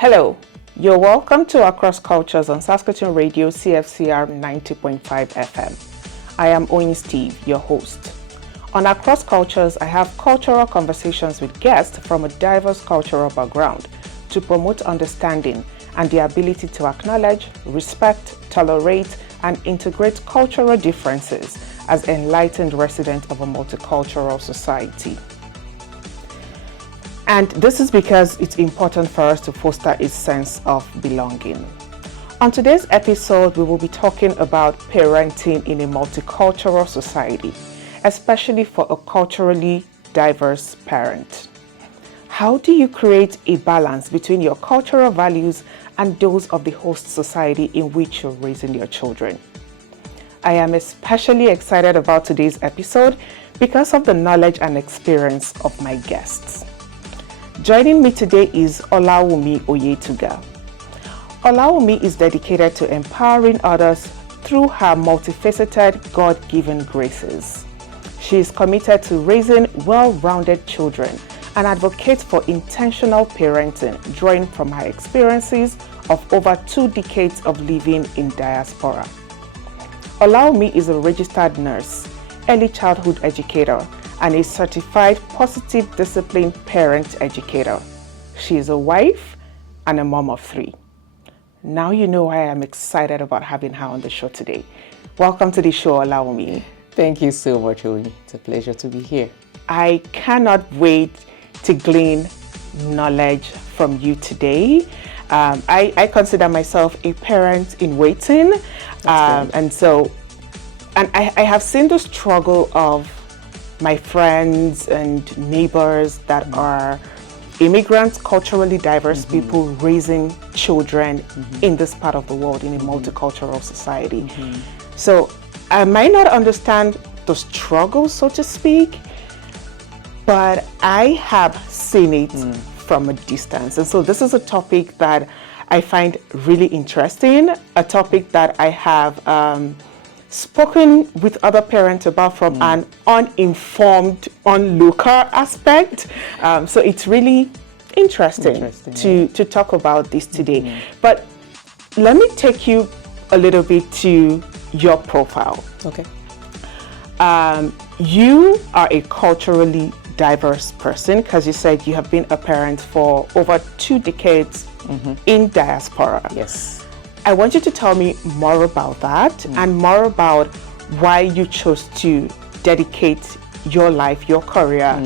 Hello, you're welcome to Across Cultures on Saskatoon Radio CFCR 90.5 FM. I am Owen Steve, your host. On Across Cultures, I have cultural conversations with guests from a diverse cultural background to promote understanding and the ability to acknowledge, respect, tolerate, and integrate cultural differences as enlightened residents of a multicultural society. And this is because it's important for us to foster a sense of belonging. On today's episode, we will be talking about parenting in a multicultural society, especially for a culturally diverse parent. How do you create a balance between your cultural values and those of the host society in which you're raising your children? I am especially excited about today's episode because of the knowledge and experience of my guests. Joining me today is Olawumi Oyetuga. Olawumi is dedicated to empowering others through her multifaceted God-given graces. She is committed to raising well-rounded children and advocates for intentional parenting, drawing from her experiences of over 2 decades of living in Diaspora. Olawumi is a registered nurse, early childhood educator, and a certified positive discipline parent educator. She is a wife and a mom of 3. Now you know why I'm excited about having her on the show today. Welcome to the show, Olawumi. Thank you so much, Owen. It's a pleasure to be here. I cannot wait to glean knowledge from you today. I consider myself a parent in waiting. And I have seen the struggle of my friends and neighbors that are immigrants, culturally diverse people raising children in this part of the world in a multicultural society. So I might not understand the struggle, so to speak, but I have seen it from a distance. And so this is a topic that I find really interesting, a topic that I have spoken with other parents about from an uninformed, onlooker aspect. So it's really interesting to talk about this today. But let me take you a little bit to your profile. Okay. You are a culturally diverse person because you said you have been a parent for over 2 decades in Diaspora. Yes. I want you to tell me more about that and more about why you chose to dedicate your life, your career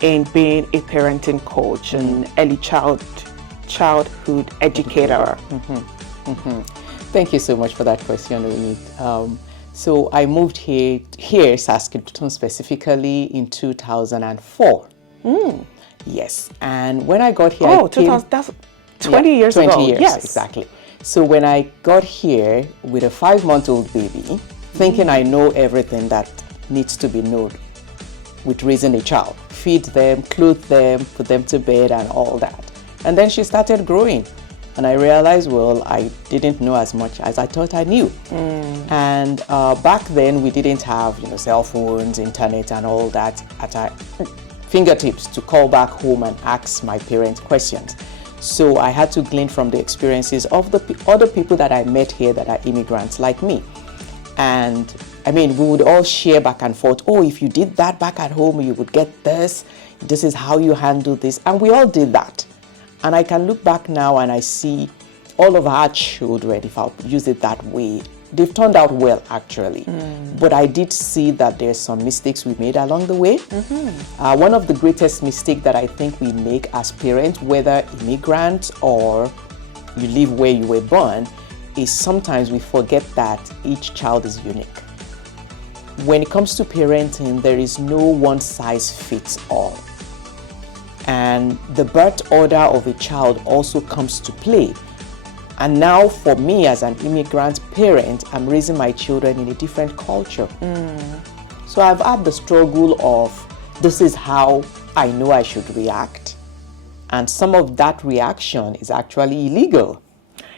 in being a parenting coach and early childhood educator. Thank you so much for that question, Owen. So I moved here, Saskatoon specifically in 2004. Yes, and when I got here, that's 20 years ago. 20 years, yes, exactly. So when I got here with a 5-month-old baby, thinking I know everything that needs to be known with raising a child, feed them, clothe them, put them to bed and all that. And then she started growing. And I realized, well, I didn't know as much as I thought I knew. And back then we didn't have, cell phones, internet and all that at our fingertips to call back home and ask my parents questions. So I had to glean from the experiences of the other people that I met here that are immigrants like me. And we would all share back and forth. Oh, if you did that back at home, you would get this. This is how you handle this. And we all did that. And I can look back now and I see all of our children, if I'll use it that way, they've turned out well, actually. But I did see that there's some mistakes we made along the way. One of the greatest mistakes that I think we make as parents, whether immigrants or you live where you were born, is sometimes we forget that each child is unique. When it comes to parenting, there is no one size fits all. And the birth order of a child also comes to play. And now for me as an immigrant parent, I'm raising my children in a different culture. So I've had the struggle of, this is how I know I should react. And some of that reaction is actually illegal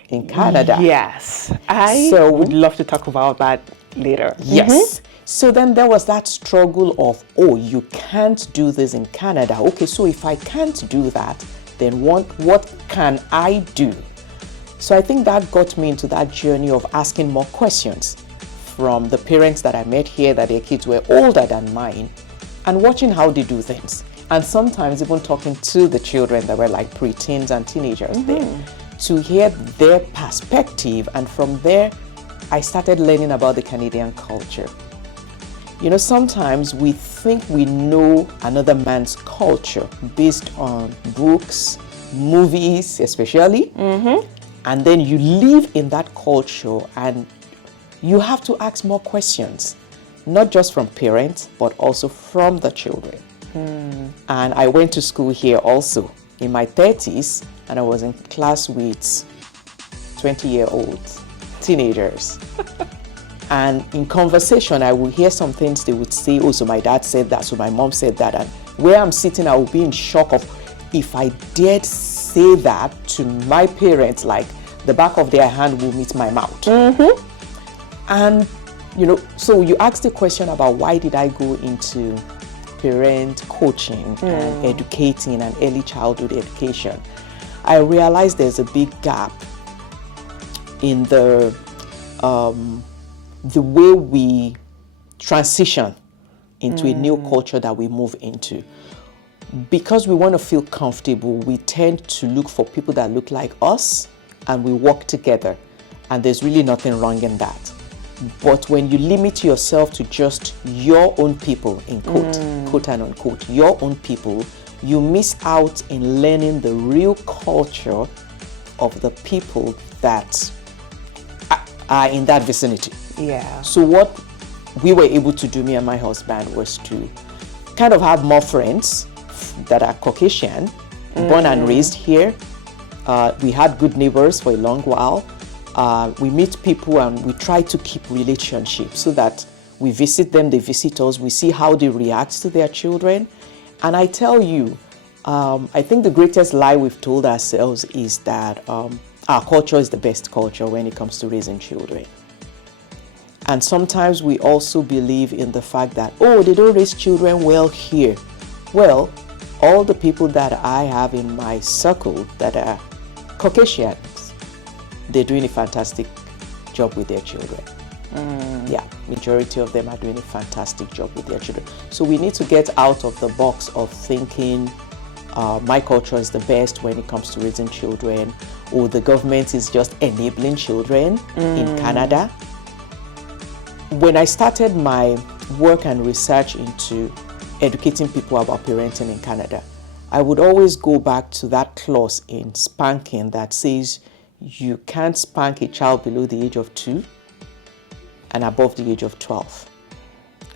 in Canada. Yes, I would love to talk about that later. Yes. So then there was that struggle of, oh, you can't do this in Canada. Okay, so if I can't do that, then what can I do? So I think that got me into that journey of asking more questions from the parents that I met here, that their kids were older than mine, and watching how they do things. And sometimes even talking to the children that were like preteens and teenagers there, to hear their perspective. And from there, I started learning about the Canadian culture. You know, sometimes we think we know another man's culture based on books, movies especially, and then you live in that culture and you have to ask more questions, not just from parents, but also from the children. And I went to school here also in my 30s, and I was in class with 20-year-old teenagers. And in conversation, I would hear some things they would say, oh, so my dad said that, so my mom said that. And where I'm sitting, I would be in shock of if I dared say that to my parents, like the back of their hand will meet my mouth. And, you know, so you asked the question about why did I go into parent coaching and educating and early childhood education. I realized there's a big gap in the way we transition into a new culture that we move into. Because we want to feel comfortable, we tend to look for people that look like us and we work together. And there's really nothing wrong in that. But when you limit yourself to just your own people, in quote and unquote, your own people, you miss out in learning the real culture of the people that are in that vicinity. Yeah. So what we were able to do, me and my husband, was to kind of have more friends that are Caucasian, born and raised here. We had good neighbors for a long while. We meet people and we try to keep relationships so that we visit them, they visit us, we see how they react to their children. And I tell you, I think the greatest lie we've told ourselves is that our culture is the best culture when it comes to raising children. And sometimes we also believe in the fact that, oh, they don't raise children well here. Well, all the people that I have in my circle that are Caucasians, they're doing a fantastic job with their children. Yeah, majority of them are doing a fantastic job with their children. So we need to get out of the box of thinking my culture is the best when it comes to raising children, or the government is just enabling children in Canada. When I started my work and research into educating people about parenting in Canada, I would always go back to that clause in spanking that says you can't spank a child below the age of 2 and above the age of 12.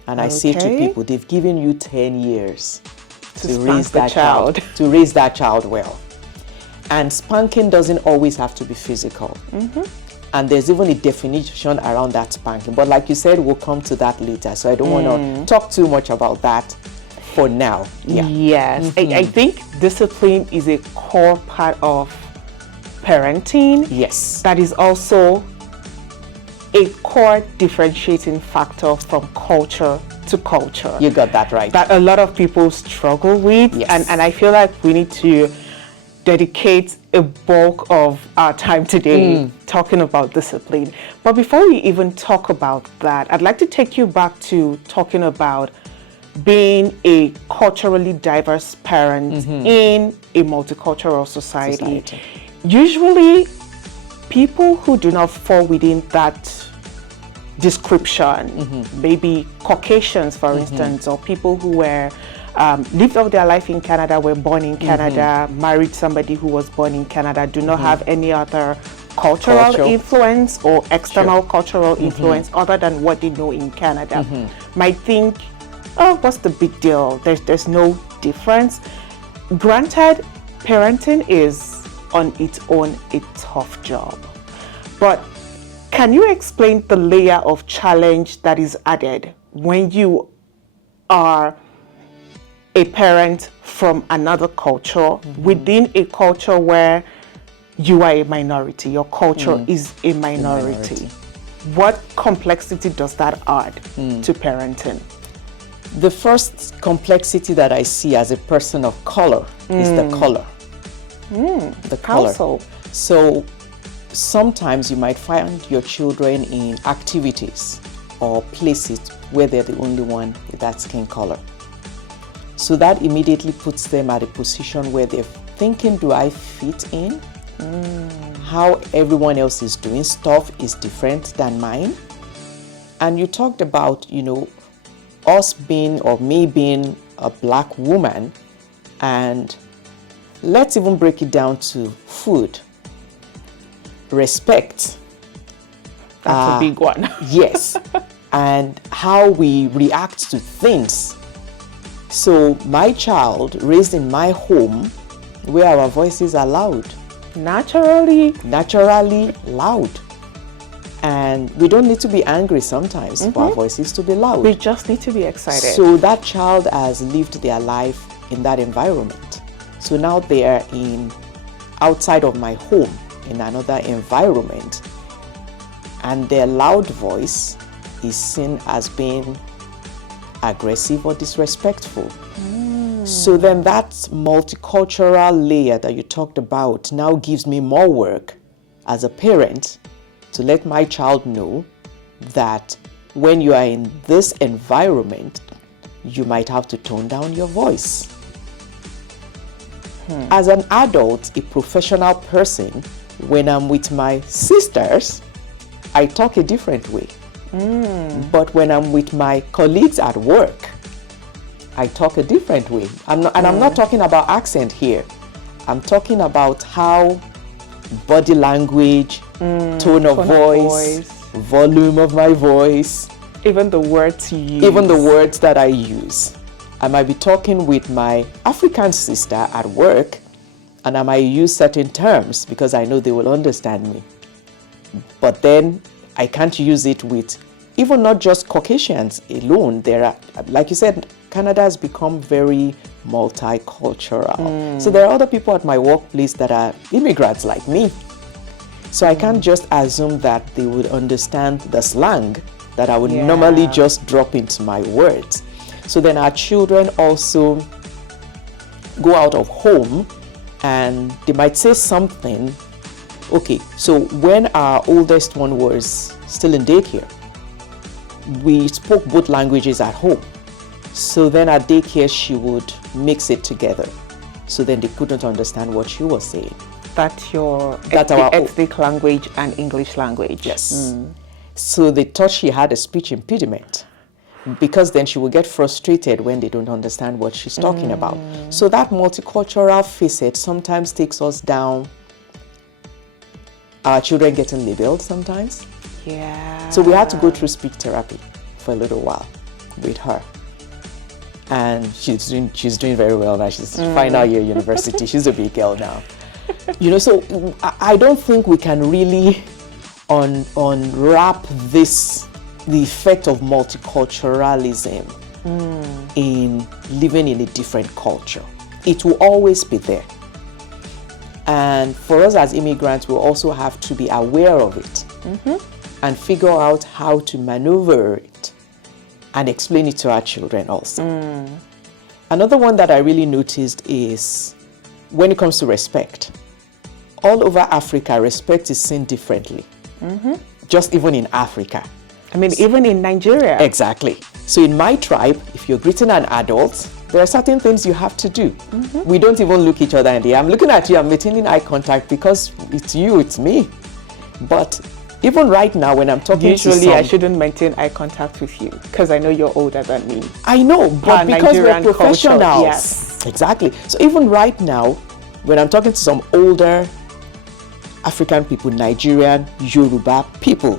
And I say to people, they've given you 10 years to raise that child, to raise that child well. And spanking doesn't always have to be physical. And there's even a definition around that spanking. But like you said, we'll come to that later. So I don't want to talk too much about that for now. Yeah. Yes. I think discipline is a core part of parenting. Yes. That is also a core differentiating factor from culture to culture. You got that right. That a lot of people struggle with. Yes. And I feel like we need to dedicate a bulk of our time today talking about discipline. But before we even talk about that, I'd like to take you back to talking about being a culturally diverse parent in a multicultural society. Usually, people who do not fall within that description, maybe Caucasians, for instance, or people who were lived all their life in Canada, were born in Canada, married somebody who was born in Canada, do not have any other cultural influence or external cultural influence other than what they know in Canada, might think, oh, what's the big deal? There's no difference. Granted, parenting is on its own a tough job. But can you explain the layer of challenge that is added when you are a parent from another culture within a culture where you are a minority, your culture is a minority? What complexity does that add to parenting? The first complexity that I see as a person of color is the color. The How color. so? So sometimes you might find your children in activities or places where they're the only one with that skin color. So that immediately puts them at a position where they're thinking, do I fit in? How everyone else is doing stuff is different than mine. And you talked about, us being or me being a black woman, and let's even break it down to food. Respect. That's a big one. Yes. And how we react to things. So my child raised in my home where our voices are loud. Naturally Loud. And we don't need to be angry sometimes for our voices to be loud. we just need to be excited. So that child has lived their life in that environment. So now they are outside of my home in another environment, and their loud voice is seen as being aggressive or disrespectful. So then that multicultural layer that you talked about now gives me more work as a parent to let my child know that when you are in this environment, you might have to tone down your voice. As an adult, a professional person, when I'm with my sisters, I talk a different way. But when I'm with my colleagues at work, I talk a different way. I'm not talking about accent here. I'm talking about how body language, tone of voice, volume of my voice, even the words you use. even the words that I use. I might be talking with my African sister at work, and I might use certain terms because I know they will understand me. But then I can't use it with even not just Caucasians alone. There are, like you said, Canada has become very multicultural. So there are other people at my workplace that are immigrants like me. So I can't just assume that they would understand the slang that I would normally just drop into my words. So then our children also go out of home and they might say something. Okay, so when our oldest one was still in daycare, we spoke both languages at home. So then at daycare, she would mix it together. So then they couldn't understand what she was saying. That's your our ethnic language and English language. Yes. So they thought she had a speech impediment, because then she will get frustrated when they don't understand what she's talking about. So that multicultural facet sometimes takes us down. Our children getting labeled sometimes. Yeah. So we had to go through speech therapy for a little while with her. And she's doing very well now. She's final year university. She's a big girl now. So I don't think we can really unwrap the effect of multiculturalism in living in a different culture. It will always be there. And for us as immigrants, we also have to be aware of it and figure out how to maneuver it and explain it to our children also. Another one that I really noticed is when it comes to respect. All over Africa, respect is seen differently. Just even in Africa. I mean, even in Nigeria. Exactly. So in my tribe, if you're greeting an adult, there are certain things you have to do. We don't even look each other in the eye. I'm looking at you, I'm maintaining eye contact because it's you, it's me. But even right now when I'm talking Usually I shouldn't maintain eye contact with you because I know you're older than me. I know, but because Nigerian we're professionals. culture, yes. Exactly. So even right now, when I'm talking to some older African people, Nigerian, Yoruba people,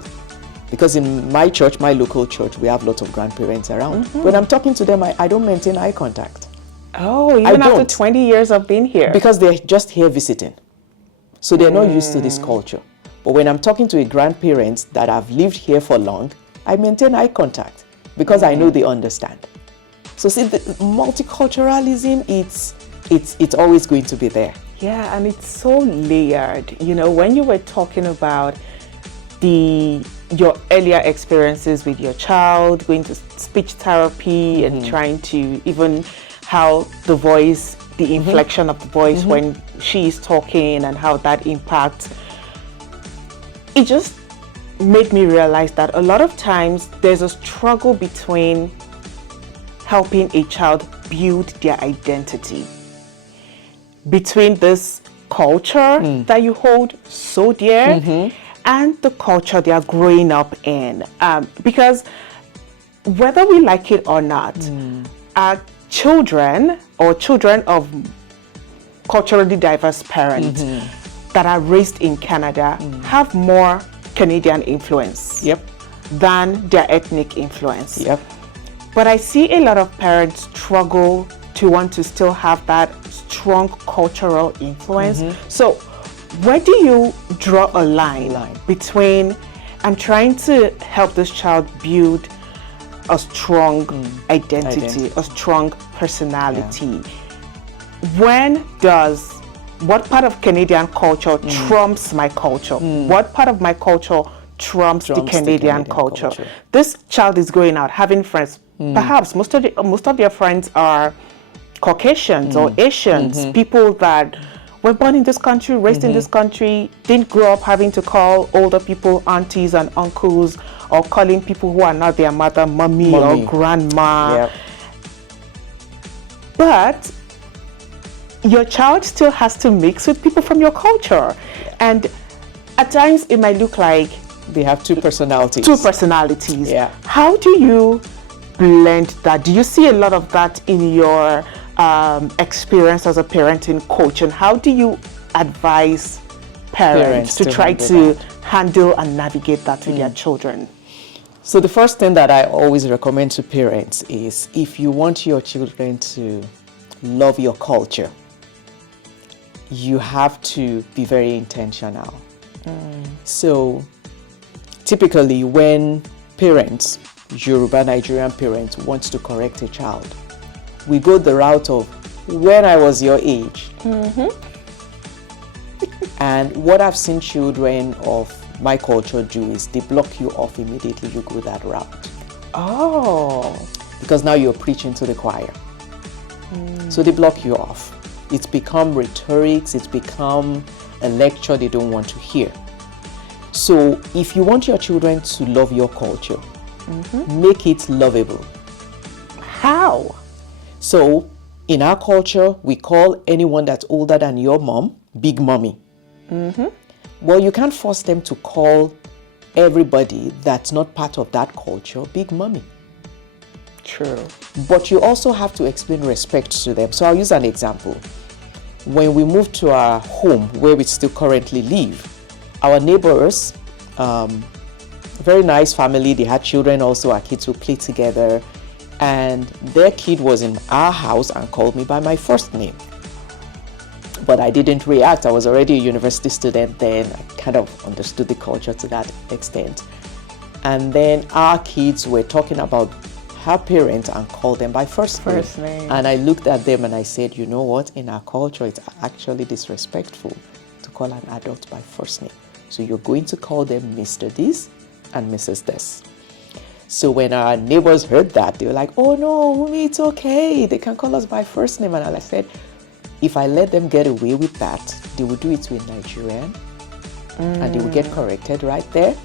because in my church, my local church, we have lots of grandparents around. When I'm talking to them, I don't maintain eye contact. Oh, even after 20 years of being here? Because they're just here visiting. So they're not used to this culture. But when I'm talking to a grandparents that have lived here for long, I maintain eye contact because I know they understand. So see, the multiculturalism, it's always going to be there. Yeah, and it's so layered. When you were talking about your earlier experiences with your child, going to speech therapy and trying to, even how the voice the inflection of the voice when she is talking and how that impacts. It just made me realize that a lot of times there's a struggle between helping a child build their identity, between this culture that you hold so dear and the culture they are growing up in. Because whether we like it or not, our children or children of culturally diverse parents that are raised in Canada have more Canadian influence than their ethnic influence. But I see a lot of parents struggle to want to still have that strong cultural influence. So where do you draw a line between I'm trying to help this child build a strong identity, a strong personality? What part of Canadian culture trumps my culture? What part of my culture trumps the Canadian culture? This child is going out having friends. Perhaps most of their friends are Caucasians or Asians, people that were born in this country, raised in this country, didn't grow up having to call older people aunties and uncles, or calling people who are not their mother mommy or grandma. But your child still has to mix with people from your culture. And at times it might look like they have two personalities. How do you blend that? Do you see a lot of that in your experience as a parent in coach? And how do you advise parents to try to handle and navigate that with their children? So the first thing that I always recommend to parents is, if you want your children to love your culture, you have to be very intentional. So typically when parents, Yoruba Nigerian parents, want to correct a child, we go the route of when I was your age. And what I've seen children of my culture do is they block you off immediately you go that route. Because now you're preaching to the choir. So they block you off. It's become rhetorics, it's become a lecture they don't want to hear. So if you want your children to love your culture, make it lovable. How? So in our culture, we call anyone that's older than your mom Big Mommy. Well, you can't force them to call everybody that's not part of that culture Big Mommy. True. But you also have to explain respect to them. So I'll use an example. When we moved to our home where we still currently live, our neighbors, very nice family, they had children also, our kids would play together, and their kid was in our house and called me by my first name. But I didn't react. I was already a university student then. I kind of understood the culture to that extent. And then our kids were talking about her parents and called them by first name. And I looked at them and I said, you know what? In our culture, it's actually disrespectful to call an adult by first name. So you're going to call them Mr. This and Mrs. This. So when our neighbors heard that, they were like, oh no, Wumi, it's okay. They can call us by first name. And I said, if I let them get away with that, they will do it to a Nigerian and they will get corrected right there.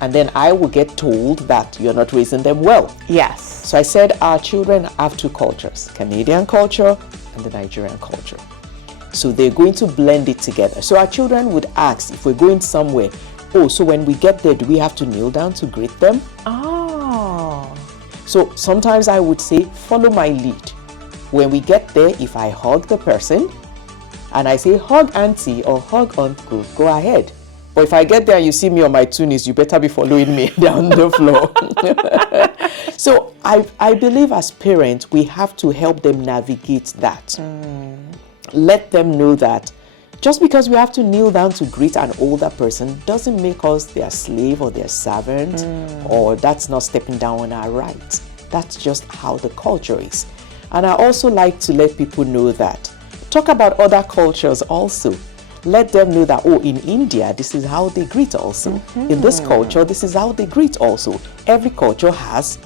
And then I will get told that you're not raising them well. Yes. So I said our children have two cultures, Canadian culture and the Nigerian culture. So they're going to blend it together. So our children would ask if we're going somewhere, oh, so when we get there, do we have to kneel down to greet them? So sometimes I would say, follow my lead. When we get there, if I hug the person and I say, hug auntie or hug uncle, go ahead. But if I get there and you see me on my two knees, you better be following me down the floor. So I believe as parents, we have to help them navigate that. Let them know that just because we have to kneel down to greet an older person doesn't make us their slave or their servant, or that's not stepping down on our rights. That's just how the culture is. And I also like to let people know that. Talk about other cultures also. Let them know that, oh, in India, this is how they greet also. In this culture, this is how they greet also. Every culture has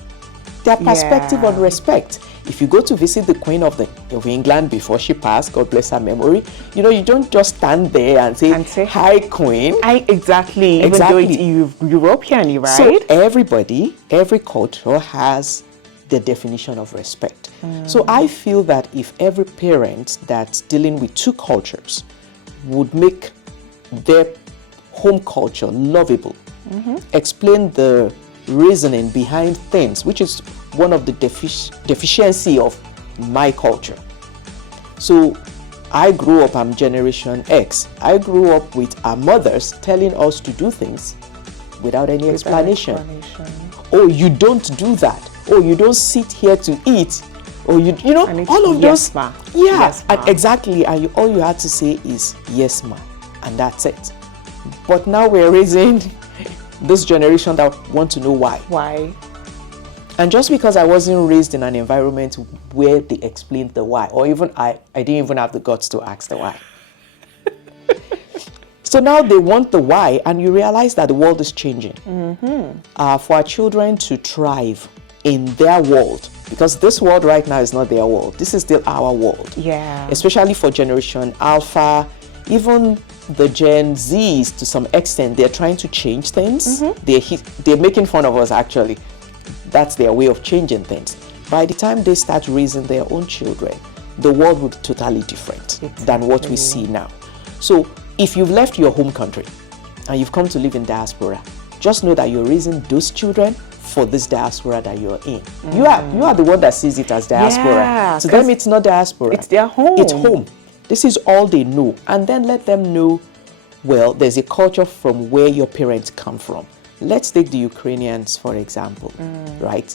their perspective Yeah. on respect. If you go to visit the Queen of England before she passed, God bless her memory, you know, you don't just stand there and say hi, Queen. Exactly. Even though it's European, right? So every culture has the definition of respect. So I feel that if every parent that's dealing with two cultures would make their home culture lovable, explain the reasoning behind things, which is one of the deficiency of my culture. So I grew up, I'm Generation X. I grew up with our mothers telling us to do things without any explanation. Oh, you don't do that. Oh, you don't sit here to eat. Oh, you know, all of yes, those. Ma. Yeah, Yes, ma. and exactly. And all you had to say is yes, ma, and that's it. But now we're raising this generation that want to know why. Why? And just because I wasn't raised in an environment where they explained the why, or even I didn't even have the guts to ask the why. So now they want the why, and you realize that the world is changing. For our children to thrive in their world, because this world right now is not their world. This is still our world. Yeah. Especially for Generation Alpha, even the Gen Zs to some extent, they're trying to change things. They're making fun of us, actually. That's their way of changing things. By the time they start raising their own children, the world would be totally different than what we see now. So if you've left your home country and you've come to live in diaspora, just know that you're raising those children for this diaspora that you're in. You are the one that sees it as diaspora. Yeah, to them, it's not diaspora. It's their home. It's home. This is all they know. And then let them know, well, there's a culture from where your parents come from. Let's take the Ukrainians, for example, right?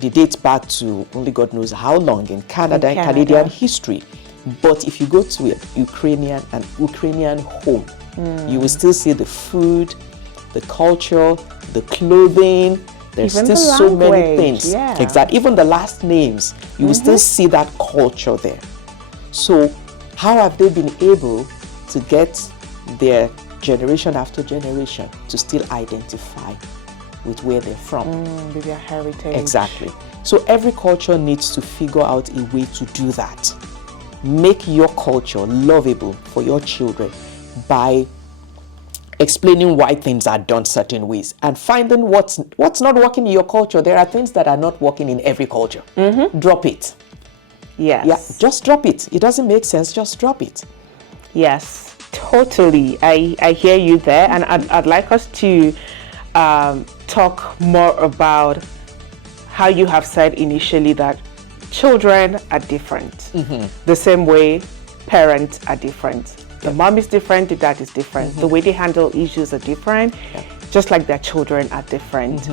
It dates back to only God knows how long in Canada and Canadian history. But if you go to a Ukrainian home, you will still see the food, the culture, the clothing. There's Even still the so many language, things. yeah. Exactly. Even the last names, you will still see that culture there. So how have they been able to get their generation after generation to still identify with where they're from? With their heritage. Exactly. So every culture needs to figure out a way to do that. Make your culture lovable for your children by explaining why things are done certain ways and finding what's not working in your culture. There are things that are not working in every culture. Drop it. Yes. Yeah, just drop it. It doesn't make sense. Just drop it. Yes, totally. I hear you there, and I'd like us to talk more about how you have said initially that children are different. The same way parents are different. The mom is different, the dad is different. The way they handle issues are different, just like their children are different.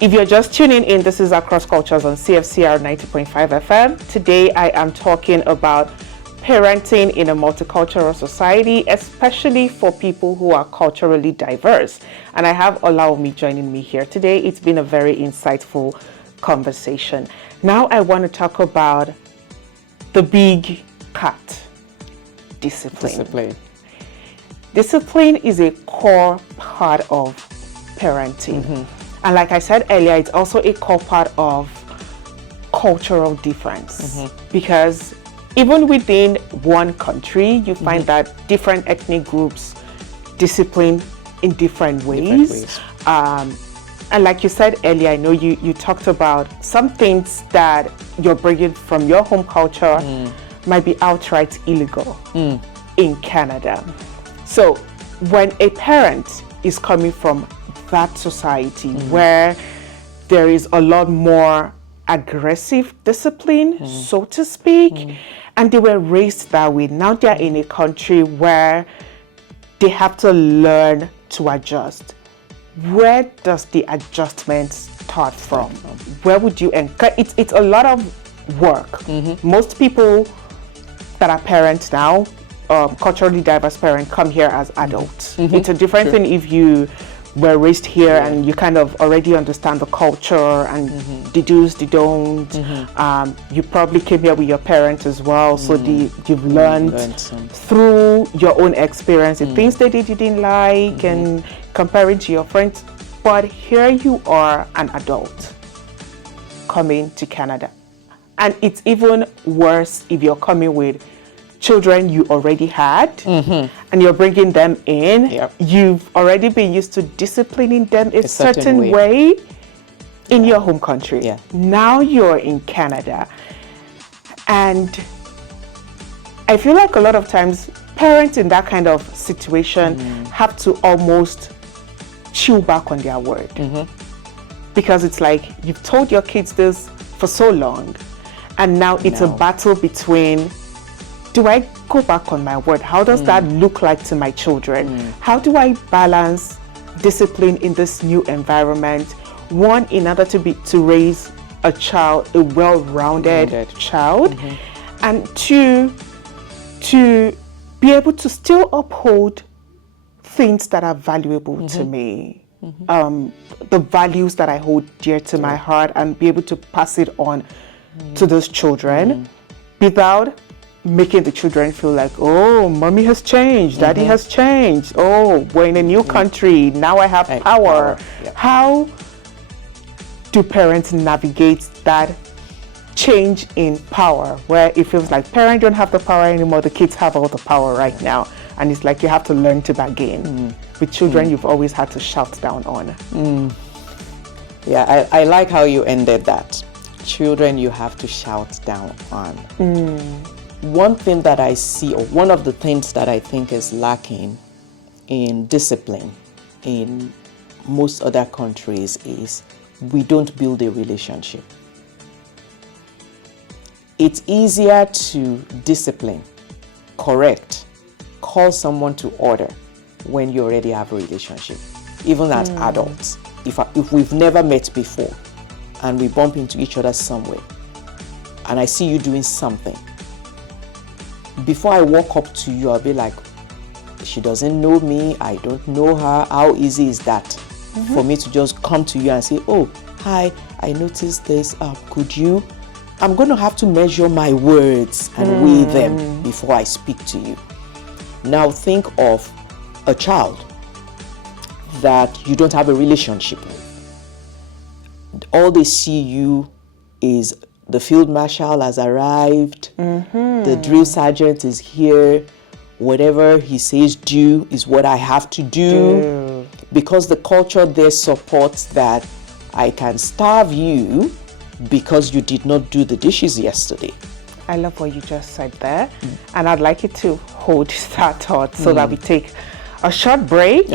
If you're just tuning in, this is Across Cultures on CFCR 90.5 FM. Today I am talking about parenting in a multicultural society, especially for people who are culturally diverse. And I have Olawumi joining me here today. It's been a very insightful conversation. Now I want to talk about the big cut, discipline. Discipline is a core part of parenting. And like I said earlier, it's also a core part of cultural difference. Because even within one country, you find that different ethnic groups discipline in different ways. And like you said earlier, I know you talked about some things that you're bringing from your home culture might be outright illegal in Canada. So when a parent is coming from that society where there is a lot more aggressive discipline, so to speak, and they were raised that way. Now they're in a country where they have to learn to adjust. Where does the adjustment start from? Where would you encourage? It's a lot of work. Most people that are parents now, culturally diverse parents, come here as adults. It's a different thing if you were raised here and you kind of already understand the culture and the do's, the don't. You probably came here with your parents as well, so you've learned through your own experience the things they did you didn't like and comparing to your friends. But here you are, an adult coming to Canada. And it's even worse if you're coming with children you already had and you're bringing them in. Yep. You've already been used to disciplining them a certain way in your home country. Yeah. Now you're in Canada. And I feel like a lot of times parents in that kind of situation have to almost chew back on their word. Because it's like you've told your kids this for so long, and now it's a battle between, do I go back on my word? How does that look like to my children? How do I balance discipline in this new environment? One, in order to raise a child, a well-rounded child, and two, to be able to still uphold things that are valuable to me, the values that I hold dear to my heart, and be able to pass it on to those children without making the children feel like, oh, mommy has changed, daddy has changed, oh, we're in a new country, now I have power. Yep. How do parents navigate that change in power, where it feels like parents don't have the power anymore, the kids have all the power right now, and it's like you have to learn to bargain with children you've always had to shout down on? Yeah, I like how you ended that. Children you have to shout down on. One thing that I see, or one of the things that I think is lacking in discipline in most other countries is we don't build a relationship. It's easier to discipline, correct, call someone to order when you already have a relationship. Even as adults, if we've never met before and we bump into each other somewhere and I see you doing something, before I walk up to you, I'll be like, she doesn't know me, I don't know her. How easy is that for me to just come to you and say, oh, hi, I noticed this, could you? I'm going to have to measure my words and weigh them before I speak to you. Now think of a child that you don't have a relationship with. All they see you is the field marshal has arrived, the drill sergeant is here, whatever he says do is what I have to do. Because the culture there supports that I can starve you because you did not do the dishes yesterday. I love what you just said there, and I'd like you to hold that thought so that we take a short break.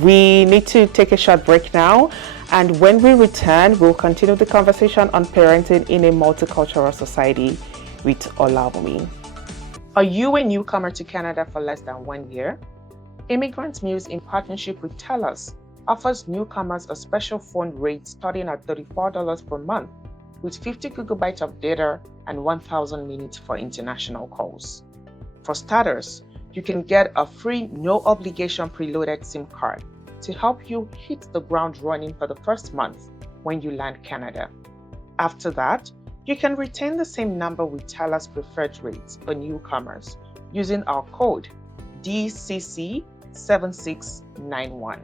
We need to take a short break now, and when we return, we'll continue the conversation on parenting in a multicultural society with Olawumi. Are you a newcomer to Canada for less than 1 year? Immigrant Muse, in partnership with TELUS, offers newcomers a special phone rate starting at $34 per month with 50 gigabytes of data and 1,000 minutes for international calls. For starters, you can get a free no-obligation preloaded SIM card to help you hit the ground running for the first month when you land Canada. After that, you can retain the same number with TELUS preferred rates for newcomers using our code DCC7691.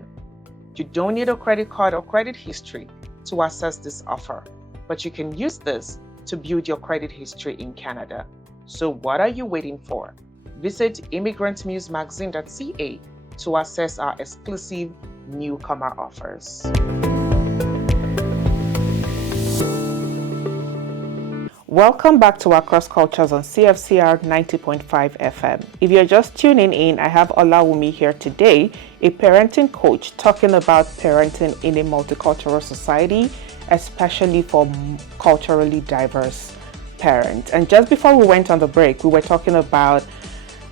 You don't need a credit card or credit history to access this offer, but you can use this to build your credit history in Canada. So what are you waiting for? Visit immigrantmusemagazine.ca to access our exclusive newcomer offers. Welcome back to Across Cultures on CFCR 90.5 FM. If you're just tuning in, I have Olawumi here today, a parenting coach, talking about parenting in a multicultural society, especially for culturally diverse parents. And just before we went on the break, we were talking about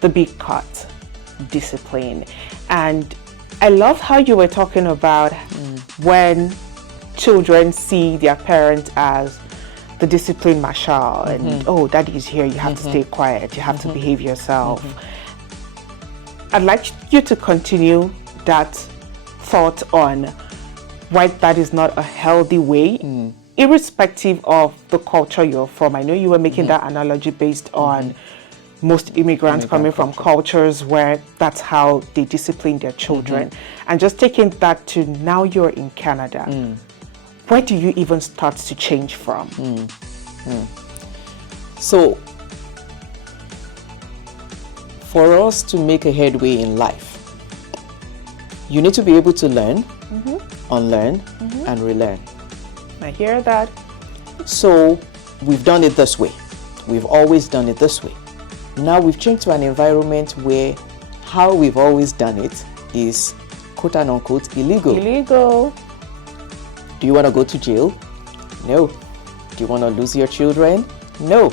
the big cut, discipline. And I love how you were talking about when children see their parents as the discipline marshal and, oh, daddy is here, you have to stay quiet, you have to behave yourself. I'd like you to continue that thought on why that is not a healthy way, irrespective of the culture you're from. I know you were making that analogy based on most immigrants coming from cultures where that's how they discipline their children. And just taking that to now you're in Canada, where do you even start to change from? So, for us to make a headway in life, you need to be able to learn, unlearn, and relearn. I hear that. So, we've done it this way. We've always done it this way. Now we've changed to an environment where how we've always done it is quote and unquote illegal. Illegal. Do you want to go to jail? No. Do you want to lose your children? No.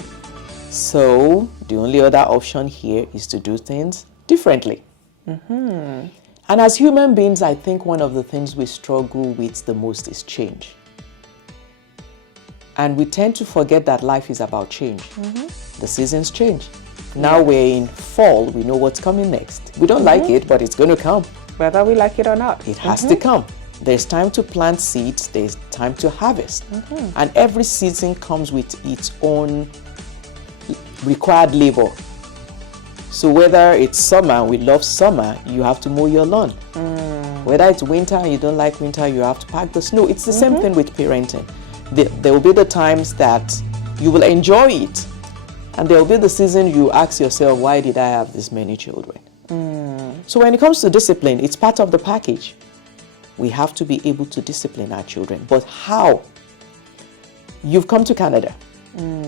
So the only other option here is to do things differently. And as human beings, I think one of the things we struggle with the most is change. And we tend to forget that life is about change. The seasons change. Now we're in fall, we know what's coming next. We don't like it, but it's going to come. Whether we like it or not. It has to come. There's time to plant seeds, there's time to harvest. And every season comes with its own required labor. So whether it's summer, we love summer, you have to mow your lawn. Whether it's winter and you don't like winter, you have to pack the snow. It's the same thing with parenting. There will be the times that you will enjoy it. And there will be the season you ask yourself, why did I have this many children? So when it comes to discipline, it's part of the package. We have to be able to discipline our children. But how? You've come to Canada.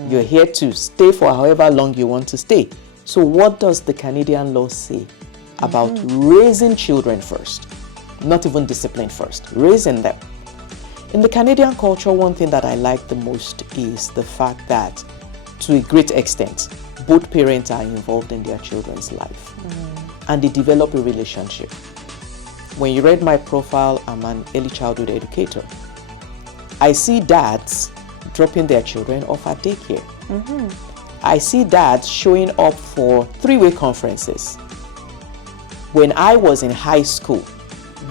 You're here to stay for however long you want to stay. So what does the Canadian law say about raising children first? Not even discipline first, raising them. In the Canadian culture, one thing that I like the most is the fact that to a great extent, both parents are involved in their children's life and they develop a relationship. When you read my profile, I'm an early childhood educator. I see dads dropping their children off at daycare. I see dads showing up for three-way conferences. When I was in high school,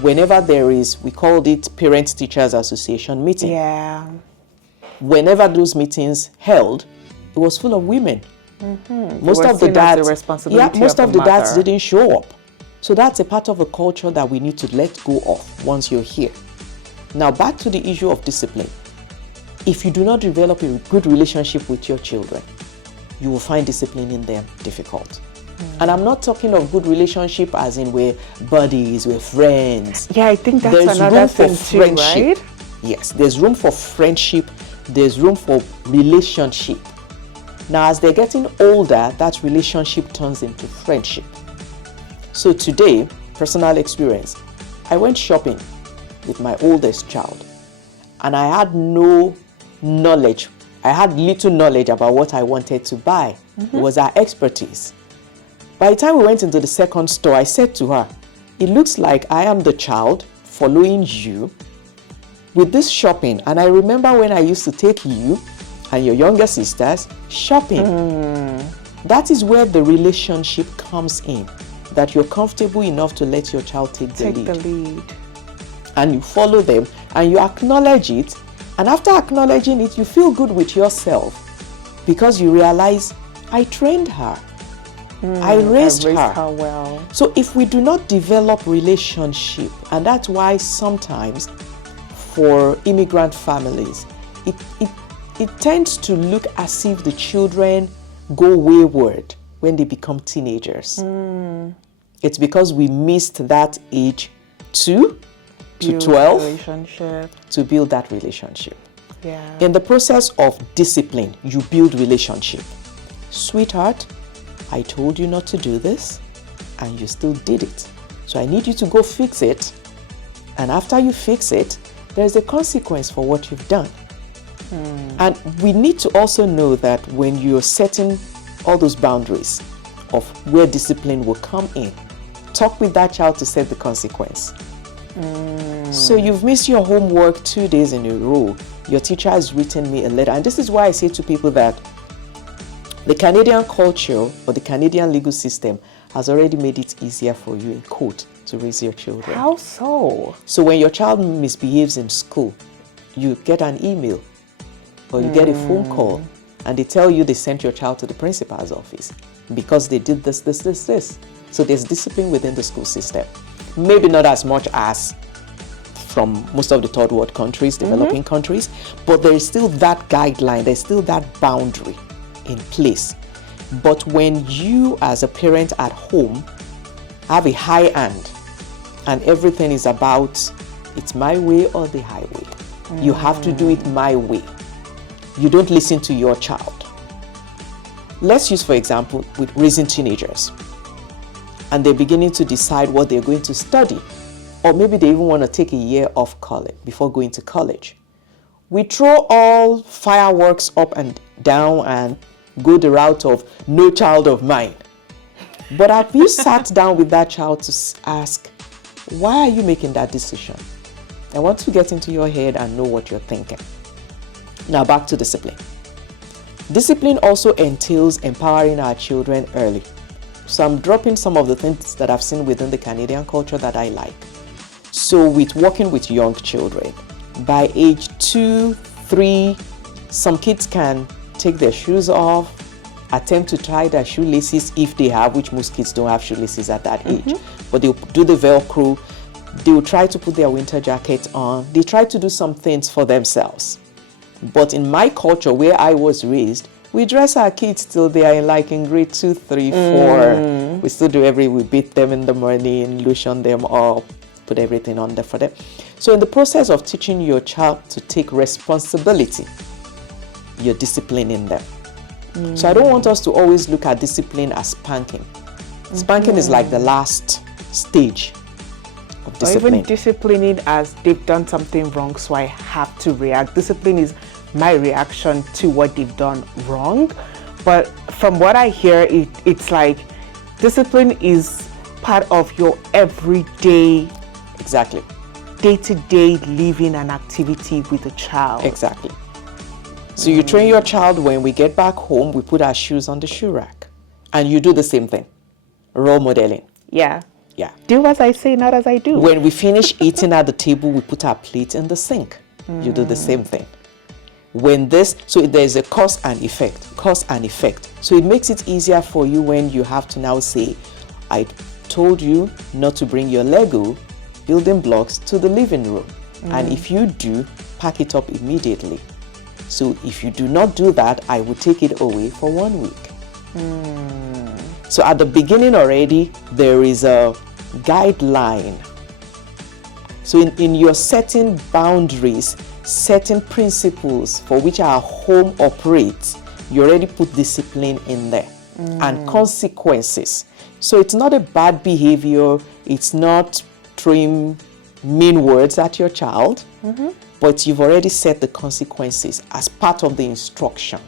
whenever there is, we called it Parents Teachers Association meeting. Whenever those meetings held, it was full of women. Most of the dads, most of the dads didn't show up. So that's a part of a culture that we need to let go of once you're here. Now back to the issue of discipline. If you do not develop a good relationship with your children, you will find disciplining them difficult. And I'm not talking of good relationship as in we're buddies, we're friends. Yeah, I think that's another thing too, right? Yes, there's room for friendship, there's room for relationship. Now, as they're getting older, that relationship turns into friendship. So today, personal experience, I went shopping with my oldest child and I had no knowledge. I had little knowledge about what I wanted to buy. It was our expertise. By the time we went into the second store, I said to her, it looks like I am the child following you with this shopping. And I remember when I used to take you and your younger sisters shopping. That is where the relationship comes in, that you're comfortable enough to let your child take the lead. And you follow them and you acknowledge it. And after acknowledging it, you feel good with yourself because you realize, I trained her. I raised her well. So if we do not develop relationship, and that's why sometimes for immigrant families, it tends to look as if the children go wayward when they become teenagers. It's because we missed that age to 12 to build that relationship. In the process of discipline, you build relationship. Sweetheart, I told you not to do this and you still did it. So I need you to go fix it. And after you fix it, there's a consequence for what you've done. And we need to also know that when you're setting all those boundaries of where discipline will come in, talk with that child to set the consequence. So you've missed your homework 2 days in a row. Your teacher has written me a letter. And this is why I say to people that the Canadian culture or the Canadian legal system has already made it easier for you in court to raise your children. How so? So when your child misbehaves in school, you get an email or you get a phone call and they tell you they sent your child to the principal's office. because they did this. So there's discipline within the school system. Maybe not as much as from most of the third world countries, developing countries, but there is still that guideline, there's still that boundary in place. But when you as a parent at home have a high hand and everything is about it's my way or the highway, you have to do it my way. You don't listen to your child. Let's use, for example, with raising teenagers, and they're beginning to decide what they're going to study, or maybe they even want to take a year off college before going to college. We throw all fireworks up and down and go the route of no child of mine. But have you sat down with that child to ask, why are you making that decision? I want to get into your head and know what you're thinking. Now back to discipline. Discipline also entails empowering our children early. So I'm dropping some of the things that I've seen within the Canadian culture that I like. So with working with young children, by age 2, 3, some kids can take their shoes off, attempt to tie their shoelaces if they have, which most kids don't have shoelaces at that age. But they'll do the Velcro, they'll try to put their winter jacket on, they try to do some things for themselves. But in my culture, where I was raised, we dress our kids till they are in grade 2, 3, 4. We still do we beat them in the morning, lotion them up, put everything on there for them. So in the process of teaching your child to take responsibility, you're disciplining them. So I don't want us to always look at discipline as spanking. Spanking is like the last stage of discipline. Or even disciplining as they've done something wrong, so I have to react. Discipline is my reaction to what they've done wrong. But from what I hear, it's like discipline is part of your everyday, exactly, day-to-day living and activity with a child. Exactly. So you train your child. When we get back home, we put our shoes on the shoe rack. And you do the same thing. Role modeling. Yeah. Yeah. Do as I say, not as I do. When we finish eating at the table, we put our plate in the sink. You do the same thing. So there's a cause and effect. So it makes it easier for you when you have to now say, I told you not to bring your Lego building blocks to the living room. And if you do, pack it up immediately. So if you do not do that, I will take it away for 1 week. So at the beginning already, there is a guideline. So in your setting boundaries, setting principles for which our home operates, you already put discipline in there and consequences. So it's not a bad behavior. It's not throwing mean words at your child. But you've already set the consequences as part of the instruction.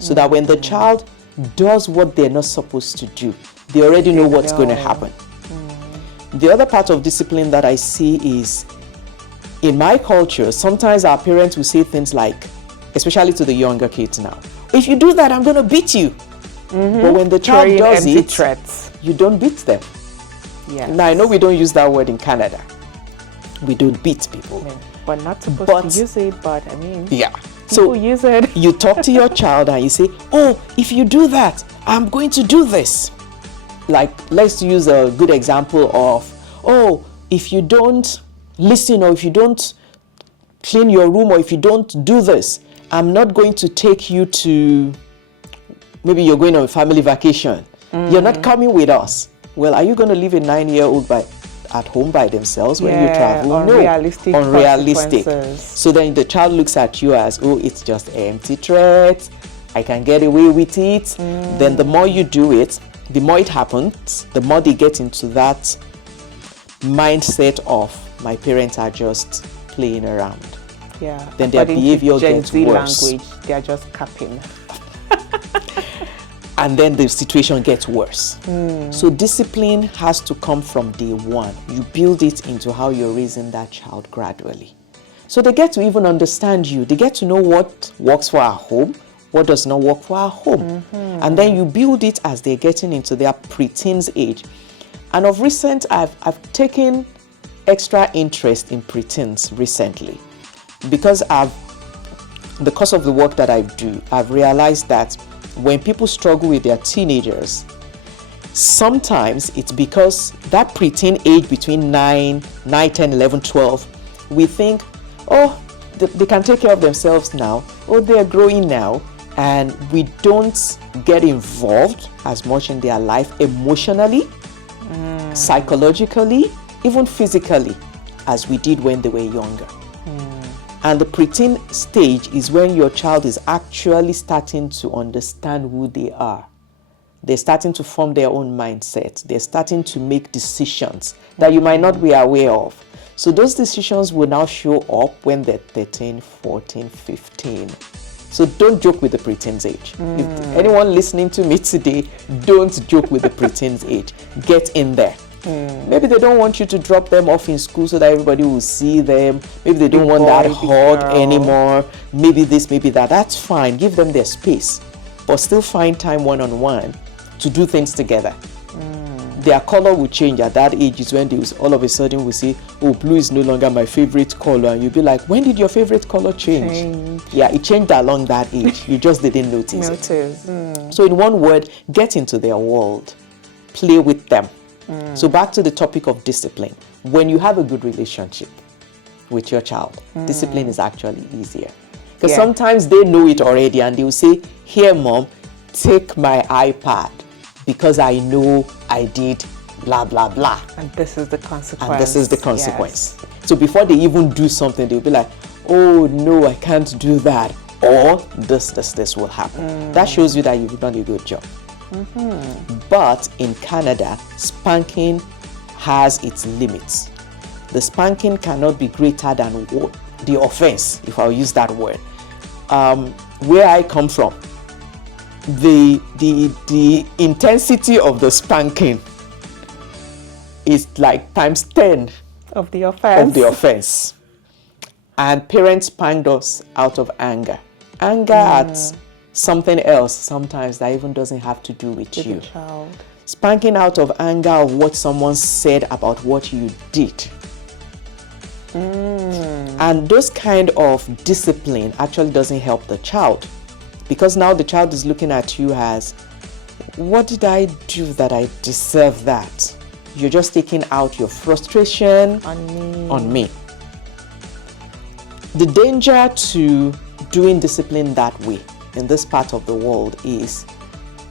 So that when the child does what they're not supposed to do, they already know what's going to happen. The other part of discipline that I see is, in my culture, sometimes our parents will say things like, especially to the younger kids now, if you do that, I'm going to beat you. But when the child does it, threats. You don't beat them. Yes. Now, I know we don't use that word in Canada. We don't beat people. But not supposed to use it, but I mean, yeah. So use it. You talk to your child and you say, oh, if you do that, I'm going to do this. Like, let's use a good example of, oh, if you don't listen, or if you don't clean your room, or if you don't do this, I'm not going to take you to, maybe you're going on a family vacation. You're not coming with us. Well, are you going to leave a 9-year-old at home by themselves when you travel? Unrealistic. So then the child looks at you as, oh, it's just empty threats. I can get away with it. Then the more you do it, the more it happens, the more they get into that mindset of, my parents are just playing around. Yeah. Then their behavior gets worse. Language, they are just capping. And then the situation gets worse. So discipline has to come from day one. You build it into how you're raising that child gradually. So they get to even understand you. They get to know what works for our home, what does not work for our home. And then you build it as they're getting into their preteens age. And of recent, I've taken extra interest in preteens recently, because because of the work that I do, I've realized that when people struggle with their teenagers, sometimes it's because that preteen age between 9, 10, 11, 12, we think, oh, they can take care of themselves now, oh, they're growing now, and we don't get involved as much in their life emotionally, psychologically, even physically, as we did when they were younger. And the preteen stage is when your child is actually starting to understand who they are. They're starting to form their own mindset. They're starting to make decisions that you might not be aware of. So those decisions will now show up when they're 13, 14, 15. So don't joke with the preteen's age. If anyone listening to me today, don't joke with the preteen's age. Get in there. Maybe they don't want you to drop them off in school so that everybody will see them. Maybe they don't want that hug anymore. Maybe this, maybe that. That's fine. Give them their space. But still find time one-on-one to do things together. Their color will change at that age. Is when they will, all of a sudden will say, oh, blue is no longer my favorite color. And you'll be like, when did your favorite color change? Yeah, it changed along that age. You just didn't notice it. So in one word, get into their world. Play with them. So back to the topic of discipline. When you have a good relationship with your child, discipline is actually easier. Because sometimes they know it already and they will say, here, mom, take my iPad because I know I did blah, blah, blah. And this is the consequence. And this is the consequence. Yes. So before they even do something, they'll be like, oh, no, I can't do that. Or this will happen. That shows you that you've done a good job. But in Canada, spanking has its limits. The spanking cannot be greater than the offense, if I'll use that word. Where I come from, the intensity of the spanking is like times 10 of the offense. And parents spanked us out of anger. Anger at something else sometimes that even doesn't have to do with you. Spanking out of anger of what someone said about what you did. And those kind of discipline actually doesn't help the child, because now the child is looking at you as, what did I do that I deserve that? You're just taking out your frustration on me. The danger to doing discipline that way in this part of the world is,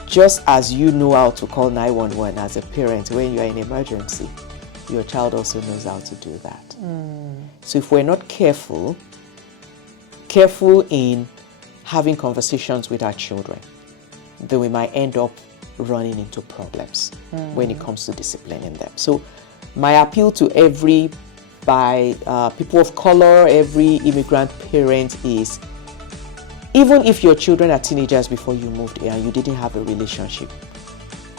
just as you know how to call 911 as a parent when you're in emergency, your child also knows how to do that. So if we're not careful in having conversations with our children, then we might end up running into problems when it comes to disciplining them. So my appeal to people of color, every immigrant parent is, even if your children are teenagers before you moved here and you didn't have a relationship,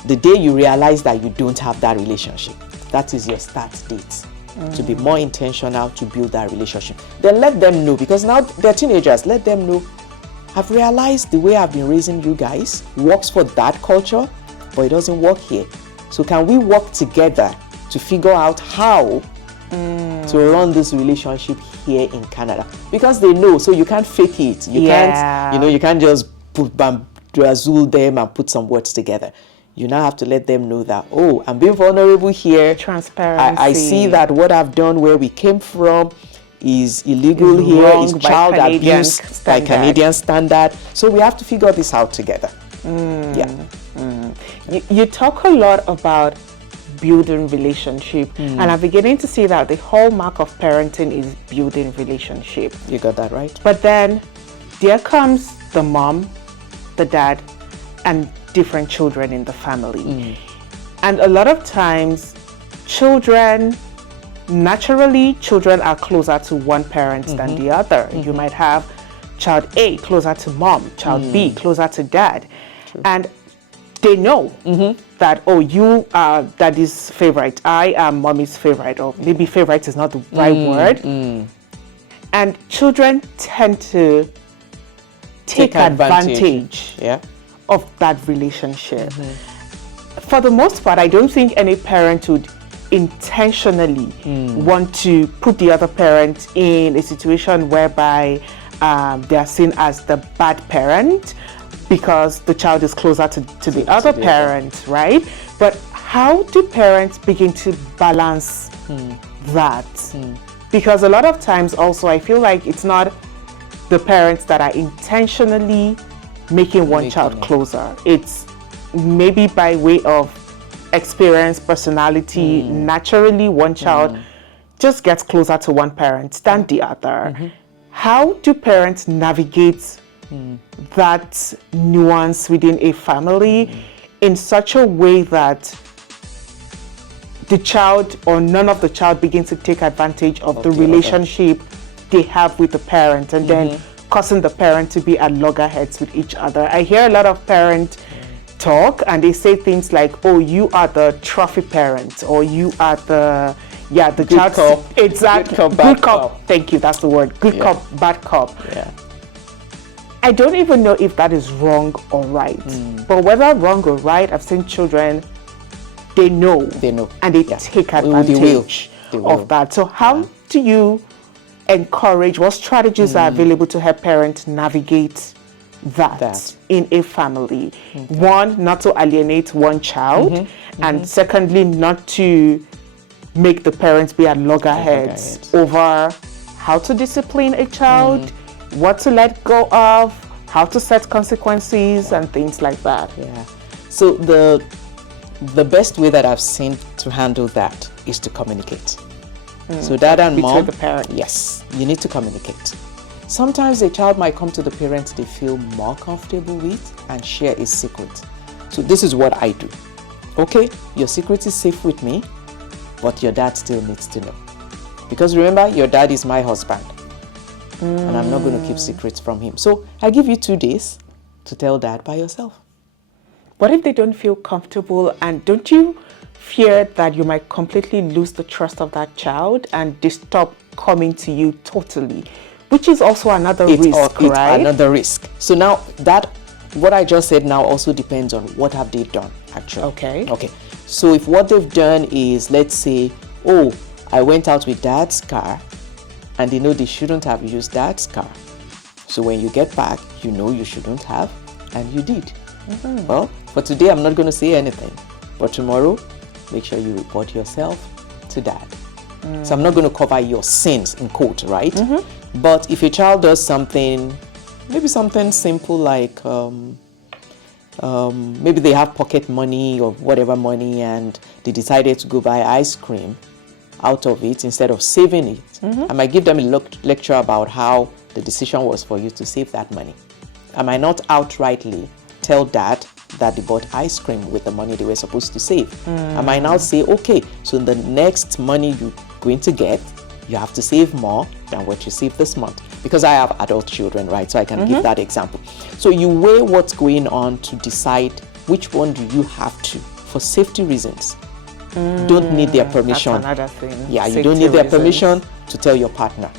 the day you realize that you don't have that relationship, that is your start date. To be more intentional to build that relationship. Then let them know, because now they're teenagers, let them know, I've realized the way I've been raising you guys works for that culture, but it doesn't work here. So can we work together to figure out how to run this relationship here in Canada? Because they know, so you can't fake it. You can't just bamboozle them and put some words together. You now have to let them know that, oh, I'm being vulnerable here. Transparency. I see that what I've done where we came from is illegal here, is child abuse by Canadian standard. So we have to figure this out together. You talk a lot about building relationship, and I'm beginning to see that the hallmark of parenting is building relationship. You got that right. But then there comes the mom, the dad, and different children in the family. And a lot of times children are closer to one parent than the other. You might have child A closer to mom, child B closer to dad. And they know that, oh, you are daddy's favorite, I am mommy's favorite, or maybe favorite is not the right word. And children tend to take advantage of that relationship. For the most part, I don't think any parent would intentionally want to put the other parent in a situation whereby they are seen as the bad parent. because the child is closer to the other parent, right? But how do parents begin to balance that? Because a lot of times also I feel like it's not the parents that are intentionally making one child closer. It's maybe by way of experience, personality, naturally one child just gets closer to one parent than the other. How do parents navigate that nuance within a family in such a way that the child or none of the child begins to take advantage of the relationship they have with the parent, and then causing the parent to be at loggerheads with each other? I hear a lot of parents talk and they say things like, oh, you are the trophy parent, or you are the good child cop. Exactly. Good cop. Thank you, that's the word. Good cop, bad cop. I don't even know if that is wrong or right. But whether wrong or right, I've seen children, they know. And they take advantage of that. So how do you encourage, what strategies are available to help parents navigate that in a family? One, not to alienate one child, and secondly, not to make the parents be at loggerheads over how to discipline a child, what to let go of, how to set consequences, and things like that. So the best way that I've seen to handle that is to communicate. So dad and mom, the parent. yes, you need to communicate. Sometimes a child might come to the parents they feel more comfortable with and share a secret. So this is what I do. Okay, your secret is safe with me, but your dad still needs to know. Because remember, your dad is my husband. And I'm not going to keep secrets from him. So I give you 2 days to tell dad by yourself. What if they don't feel comfortable, and don't you fear that you might completely lose the trust of that child and they stop coming to you totally? Which is also another risk, right? It's another risk. So now that, what I just said now also depends on what have they done actually. Okay. So if what they've done is, let's say, oh, I went out with dad's car, and they know they shouldn't have used dad's car. So when you get back, you know you shouldn't have, and you did. Well, for today, I'm not going to say anything. But tomorrow, make sure you report yourself to dad. So I'm not going to cover your sins in court, right? But if a child does something, maybe something simple like, maybe they have pocket money or whatever money, and they decided to go buy ice cream out of it instead of saving it. I might give them a lecture about how the decision was for you to save that money. I might not outrightly tell dad that they bought ice cream with the money they were supposed to save. I might now say, okay, so the next money you're going to get, you have to save more than what you saved this month. Because I have adult children, right? So I can give that example. So you weigh what's going on to decide which one do you have to, for safety reasons. Don't need their permission. That's another thing. Yeah, you don't need their permission to tell your partner.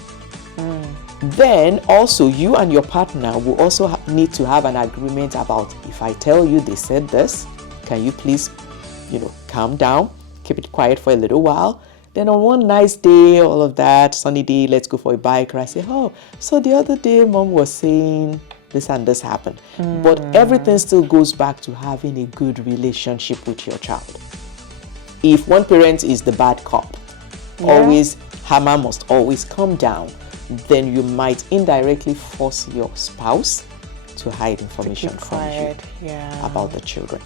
Then also you and your partner will also need to have an agreement about, if I tell you they said this, can you please, calm down, keep it quiet for a little while. Then on one nice day, all of that, sunny day, let's go for a bike ride. I say, oh, so the other day mom was saying this and this happened. But everything still goes back to having a good relationship with your child. If one parent is the bad cop, hammer must always come down, then you might indirectly force your spouse to hide information from you about the children.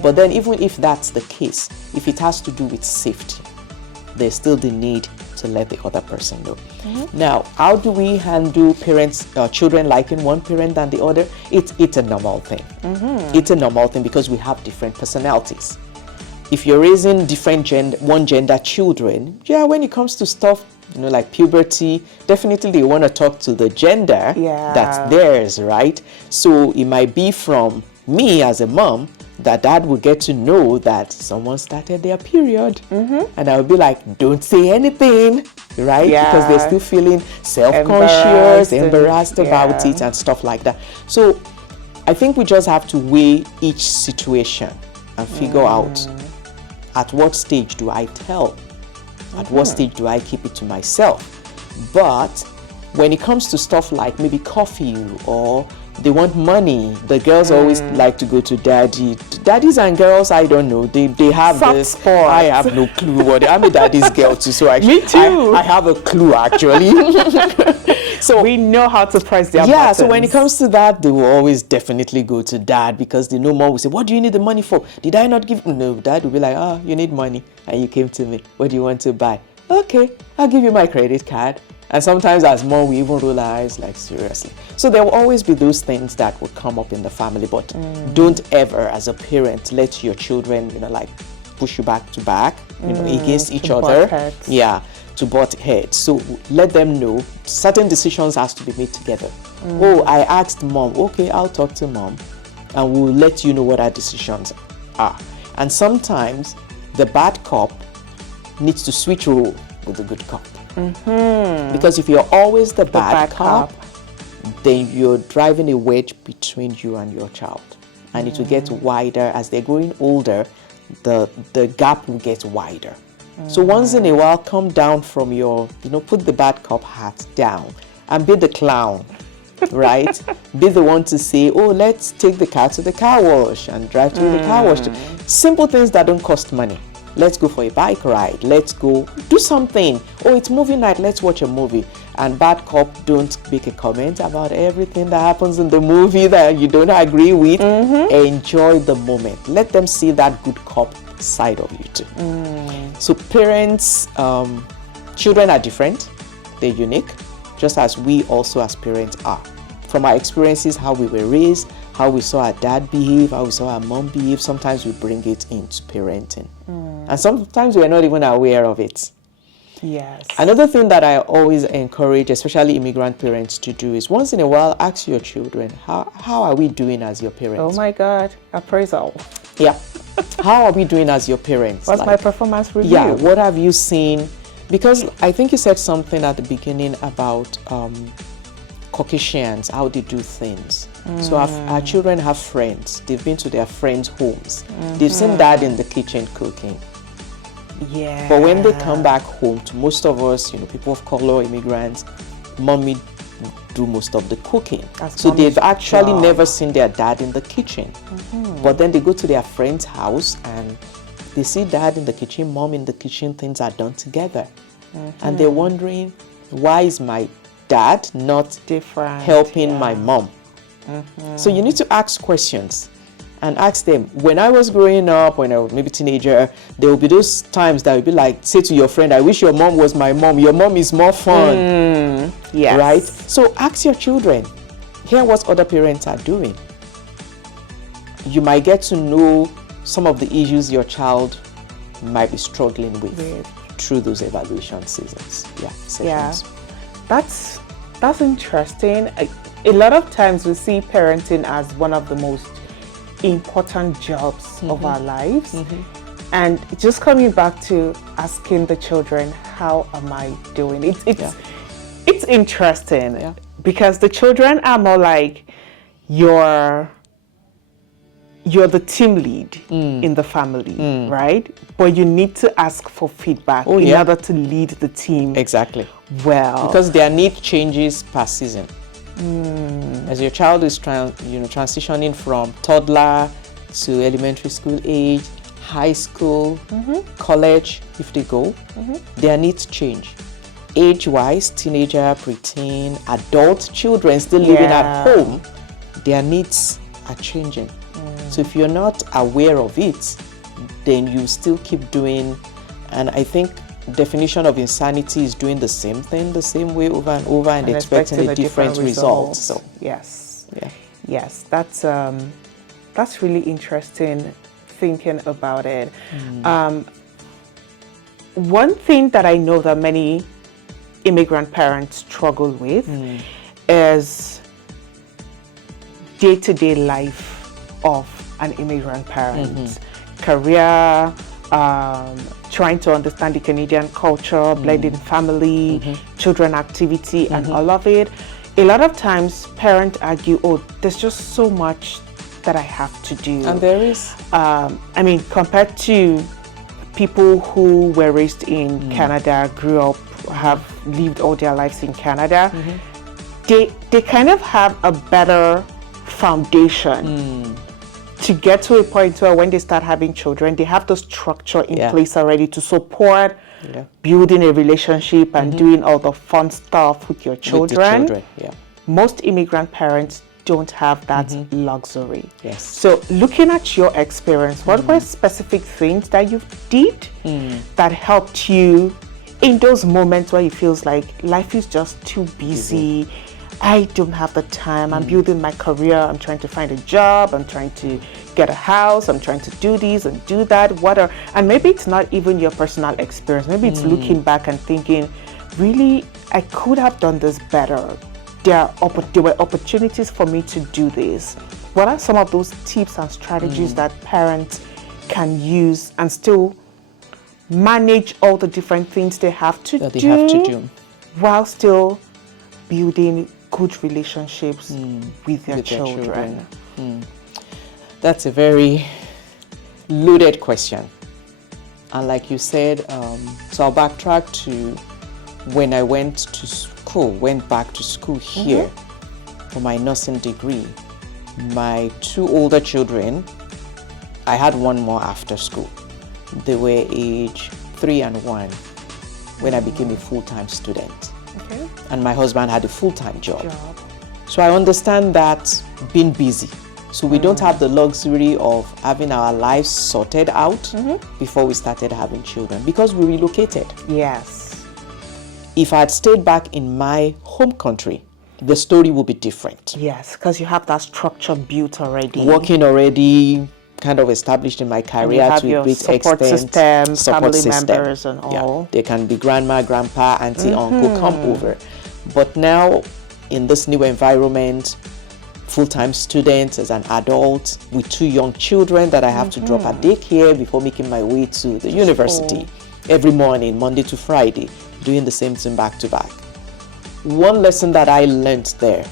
But then even if that's the case, if it has to do with safety, there's still the need to let the other person know. Now, how do we handle children liking one parent than the other? It's a normal thing. It's a normal thing because we have different personalities. If you're raising different one gender children, when it comes to stuff, like puberty, definitely they want to talk to the gender that's theirs, right? So it might be from me as a mom that dad will get to know that someone started their period. And I would be like, don't say anything, right? Because they're still feeling self-conscious, embarrassed about it and stuff like that. So I think we just have to weigh each situation and figure out, at what stage do I tell? At what stage do I keep it to myself? But when it comes to stuff like maybe coffee or They want money. The girls always like to go to daddy. Daddies and girls, I don't know. They have Soft this. spot. I have no clue what. I'm a daddy's girl too, so Me too. I have a clue actually. So we know how to press their yeah. buttons. So when it comes to that, they will always definitely go to dad because they know mom will say, "What do you need the money for? Did I not give?" No, dad will be like, "Oh, you need money, and you came to me. What do you want to buy? Okay, I'll give you my credit card." And sometimes as mom, we even roll our eyes like, seriously. So there will always be those things that will come up in the family, but don't ever, as a parent, let your children, like push you back to back, against each other. Yeah, to butt heads. So let them know certain decisions has to be made together. Oh, I asked mom. Okay, I'll talk to mom, and we'll let you know what our decisions are. And sometimes the bad cop needs to switch role with the good cop. Because if you're always the bad cop, then you're driving a wedge between you and your child, and it will get wider as they're growing older. The gap will get wider. So once in a while, come down from your, put the bad cop hat down and be the clown, right? Be the one to say, oh, let's take the car to the car wash and drive to the car wash. Simple things that don't cost money. Let's go for a bike ride. Let's go do something. Oh, it's movie night. Let's watch a movie. And bad cop, don't make a comment about everything that happens in the movie that you don't agree with. Enjoy the moment. Let them see that good cop side of you too. So parents, children are different. They're unique, just as we also as parents are. From our experiences, how we were raised, how we saw our dad behave, how we saw our mom behave, sometimes we bring it into parenting. And sometimes we're not even aware of it. Yes. Another thing that I always encourage, especially immigrant parents, to do is once in a while ask your children, how are we doing as your parents? Oh my God, appraisal. Yeah. How are we doing as your parents? What's my performance review? Yeah, what have you seen? Because I think you said something at the beginning about Caucasians, how they do things. So our children have friends. They've been to their friends' homes. They've seen dad in the kitchen cooking. Yeah. But when they come back home, to most of us, people of color, immigrants, mommy do most of the cooking. So they've actually never seen their dad in the kitchen. But then they go to their friend's house and they see dad in the kitchen, mom in the kitchen, things are done together. And they're wondering, why is my dad not helping my mom? So you need to ask questions and ask them. When I was growing up, when I was maybe teenager, there will be those times that will be like, say to your friend, I wish your mom was my mom. Your mom is more fun. Yes. Right? So ask your children, hear what other parents are doing. You might get to know some of the issues your child might be struggling with through those evaluation seasons. Sessions. That's interesting. A lot of times we see parenting as one of the most important jobs of our lives. And just coming back to asking the children, how am I doing? It's interesting because the children are more like you're the team lead in the family, right? But you need to ask for feedback in order to lead the team. Exactly. Well, because their need changes per season. As your child is transitioning from toddler to elementary school age, high school, college, if they go, their needs change. Age-wise, teenager, preteen, adult children still living at home, their needs are changing. So if you're not aware of it, then you still keep doing, and I think definition of insanity is doing the same thing the same way over and over and expecting a different result. So yes, that's really interesting thinking about it. One thing that I know that many immigrant parents struggle with is day-to-day life of an immigrant parent, career, trying to understand the Canadian culture, blending family, children activity, and all of it. A lot of times parents argue, oh, there's just so much that I have to do. And there is. I mean, compared to people who were raised in Canada, grew up, have lived all their lives in Canada, they kind of have a better foundation to get to a point where when they start having children, they have the structure in place already to support building a relationship and doing all the fun stuff with your children. With the children. Most immigrant parents don't have that luxury. Yes. So looking at your experience, what were specific things that you did that helped you in those moments where it feels like life is just too busy? I don't have the time. I'm building my career. I'm trying to find a job. I'm trying to get a house. I'm trying to do this and do that. And maybe it's not even your personal experience. Maybe it's looking back and thinking, really, I could have done this better. There were opportunities for me to do this. What are some of those tips and strategies that parents can use and still manage all the different things they have to do while still building good relationships with their children? That's a very loaded question. And like you said, so I'll backtrack to when I went back to school here for my nursing degree. My two older children, I had one more after school. They were age 3 and 1 when I became a full-time student. Okay. And my husband had a full-time job. So I understand that being busy. So we don't have the luxury of having our lives sorted out before we started having children because we relocated. Yes. If I had stayed back in my home country, the story would be different. Yes, because you have that structure built already. Working already, kind of established in my career to a big extent. Support family members and all. There can be grandma, grandpa, auntie, uncle come over. But now, in this new environment, full-time student as an adult with 2 young children that I have to drop at daycare before making my way to the university every morning, Monday to Friday, doing the same thing back to back. One lesson that I learned there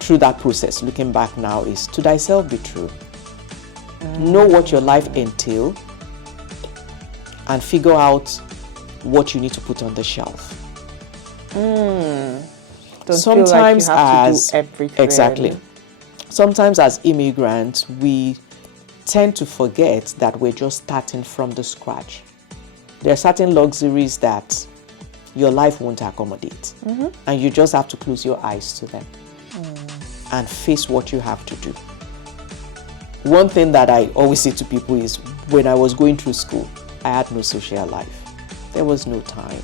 through that process, looking back now, is to thyself be true. Know what your life entails and figure out what you need to put on the shelf. Sometimes feel like you have to do everything. Exactly. Sometimes as immigrants, we tend to forget that we're just starting from the scratch. There are certain luxuries that your life won't accommodate. And you just have to close your eyes to them and face what you have to do. One thing that I always say to people is when I was going through school, I had no social life. There was no time.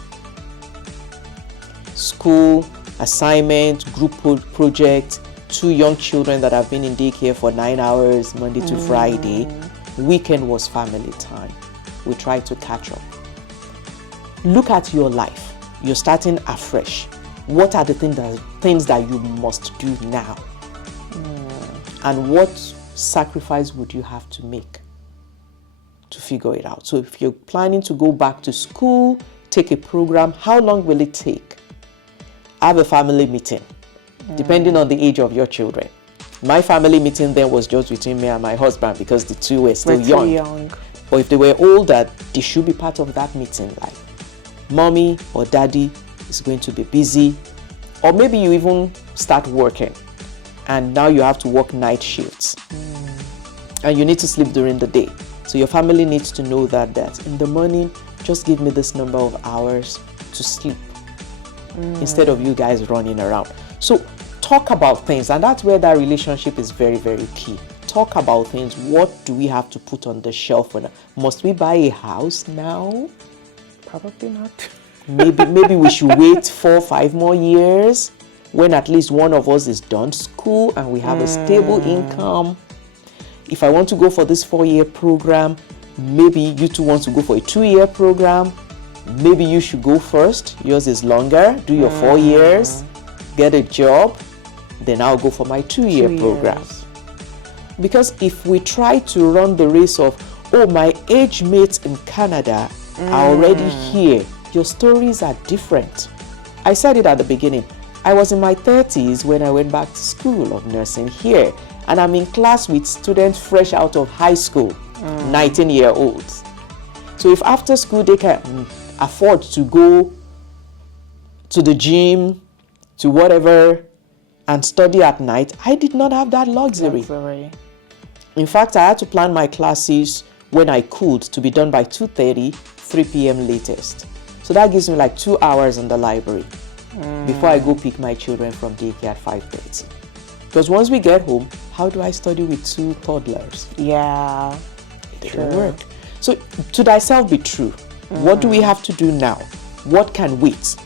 School, assignment, group project, 2 young children that have been in daycare for 9 hours, Monday to Friday. Weekend was family time. We tried to catch up. Look at your life. You're starting afresh. What are the things that you must do now? And what sacrifice would you have to make to figure it out? So if you're planning to go back to school, take a program, how long will it take? Have a family meeting, depending on the age of your children. My family meeting then was just between me and my husband because the 2 were still young. But if they were older, they should be part of that meeting. Like, mommy or daddy is going to be busy. Or maybe you even start working and now you have to work night shifts. And you need to sleep during the day. So your family needs to know that in the morning, just give me this number of hours to sleep instead of you guys running around. So talk about things, and that's where that relationship is very, very key. Talk about things. What do we have to put on the shelf? Must we buy a house now? Probably not. Maybe we should wait 4 or 5 more years when at least one of us is done school and we have a stable income. If I want to go for this 4-year program, maybe you two want to go for a 2-year program. Maybe you should go first. Yours is longer. Do your 4 years, get a job, then I'll go for my 2-year program. Because if we try to run the race of, my age mates in Canada are already here, your stories are different. I said it at the beginning. I was in my 30s when I went back to school of nursing here, and I'm in class with students fresh out of high school, 19-year-olds. So if after school they can afford to go to the gym, to whatever and study at night, I did not have that luxury. In fact, I had to plan my classes when I could to be done by 2:30, 3 p.m. latest. So that gives me like 2 hours in the library before I go pick my children from daycare at 5:30. Because once we get home, how do I study with 2 toddlers? Yeah, it didn't work. So to thyself be true. What do we have to do now? What can wait?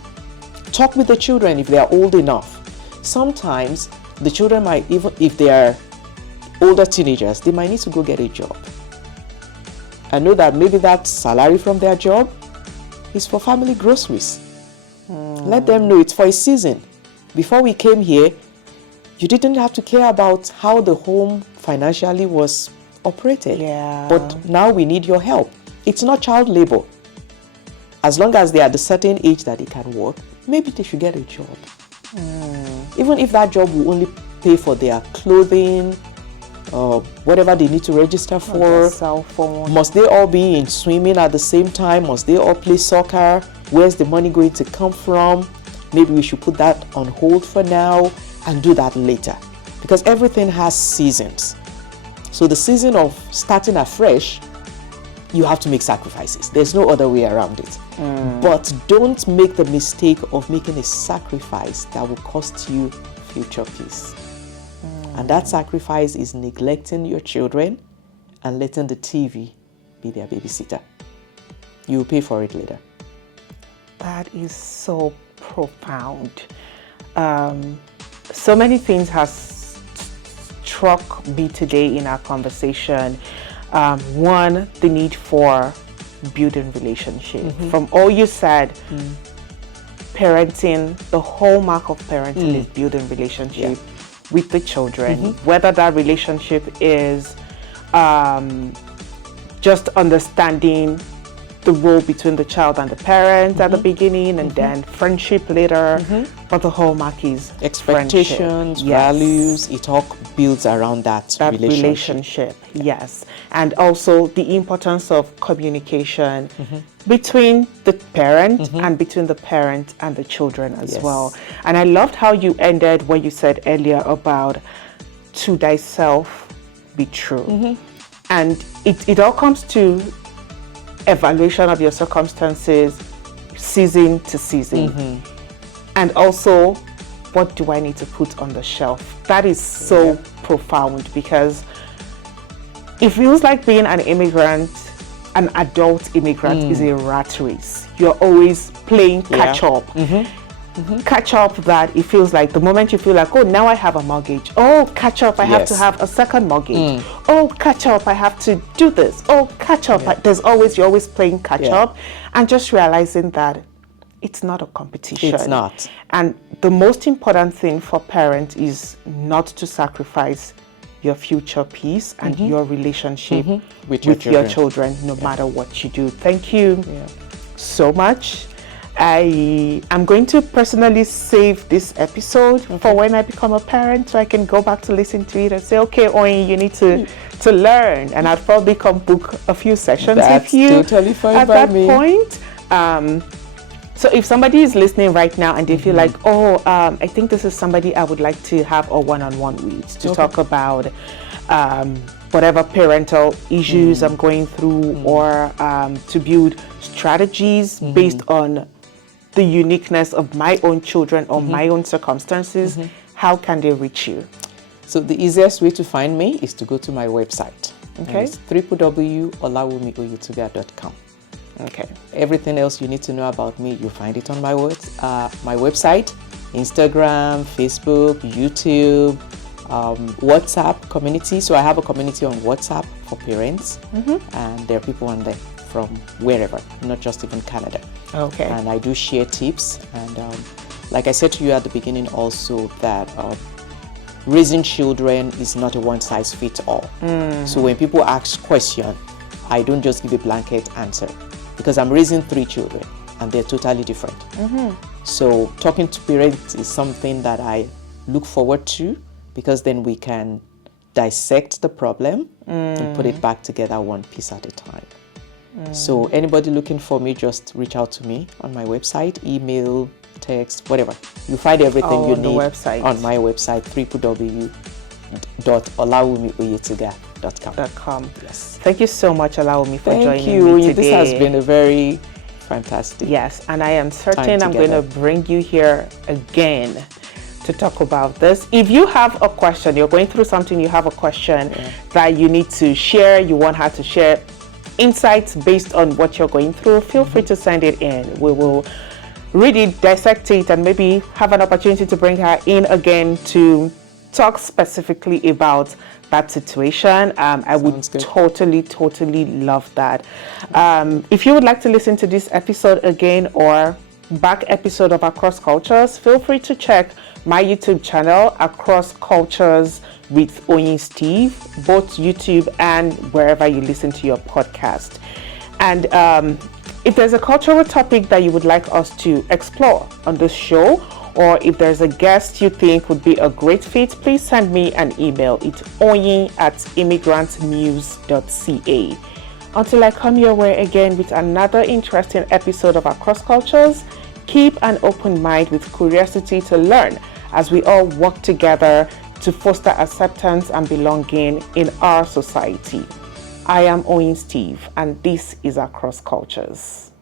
Talk with the children if they are old enough. Sometimes the children might, even if they are older teenagers, they might need to go get a job. I know that maybe that salary from their job is for family groceries. Let them know it's for a season. Before we came here, you didn't have to care about how the home financially was operated. Yeah. But now we need your help. It's not child labor. As long as they are at a certain age that they can work, maybe they should get a job. Even if that job will only pay for their clothing, whatever they need to register for. Cell phone. Must they all be in swimming at the same time? Must they all play soccer? Where's the money going to come from? Maybe we should put that on hold for now and do that later. Because everything has seasons. So the season of starting afresh, you have to make sacrifices. There's no other way around it. But don't make the mistake of making a sacrifice that will cost you future peace. And that sacrifice is neglecting your children and letting the TV be their babysitter. You will pay for it later. That is so profound. So many things has struck me today in our conversation. One, the need for building relationship. From all you said, parenting, the hallmark of parenting is building relationship with the children. Whether that relationship is just understanding the role between the child and the parent at the beginning, and then friendship later. But the hallmark is expectations, values. It all builds around that relationship. Yes. And also the importance of communication between the parent and between the parent and the children as well. And I loved how you ended when you said earlier about to thyself be true. And it all comes to evaluation of your circumstances season to season. And also, what do I need to put on the shelf? That is so profound, because it feels like being an immigrant, an adult immigrant, is a rat race. You're always playing catch up. Catch up, that it feels like the moment you feel like, oh, now I have a mortgage. Oh, catch up, I have to have a second mortgage. Oh, catch up, I have to do this. Oh, catch up. You're always playing catch up, and just realizing that it's not a competition. It's not. And the most important thing for parents is not to sacrifice your future peace and your relationship with your children, no matter what you do. Thank you so much. I am going to personally save this episode for when I become a parent, so I can go back to listen to it and say, okay, Oyin, you need to learn. And I'll probably come book a few sessions with you totally fine at by that me. point. So if somebody is listening right now and they feel like, oh, I think this is somebody I would like to have a one-on-one with to talk about whatever parental issues I'm going through, or to build strategies based on the uniqueness of my own children or my own circumstances, how can they reach you? So the easiest way to find me is to go to my website. Okay. It's www.olawumioyetuga.com. Okay. Everything else you need to know about me, you'll find it on my website, Instagram, Facebook, YouTube, WhatsApp community. So I have a community on WhatsApp for parents, and there are people on there from wherever, not just even Canada. Okay. And I do share tips. And like I said to you at the beginning also, that raising children is not a one-size-fits-all. So when people ask questions, I don't just give a blanket answer, because I'm raising 3 children and they're totally different. So talking to parents is something that I look forward to, because then we can dissect the problem and put it back together one piece at a time. So anybody looking for me, just reach out to me on my website, email, context, whatever. You find everything you on the need website. on my website, www.olawumioyetuga.com. Yes. Thank you so much, Olawumi, for joining Thank you. me today. This has been a very fantastic. Yes, and I am certain I'm going to bring you here again to talk about this. If you have a question, you're going through something, you have a question that you need to share, you want her to share insights based on what you're going through, feel free to send it in. We will read it, dissect it, and maybe have an opportunity to bring her in again to talk specifically about that situation. I would totally love that. If you would like to listen to this episode again or back episode of Across Cultures, feel free to check my YouTube channel, Across Cultures with Oyin Steve, both YouTube and wherever you listen to your podcast. And if there's a cultural topic that you would like us to explore on this show, or if there's a guest you think would be a great fit, please send me an email. It's oyin@immigrantnews.ca. Until I come your way again with another interesting episode of Across Cultures, keep an open mind with curiosity to learn as we all work together to foster acceptance and belonging in our society. I am Oyin Steve, and this is Across Cultures.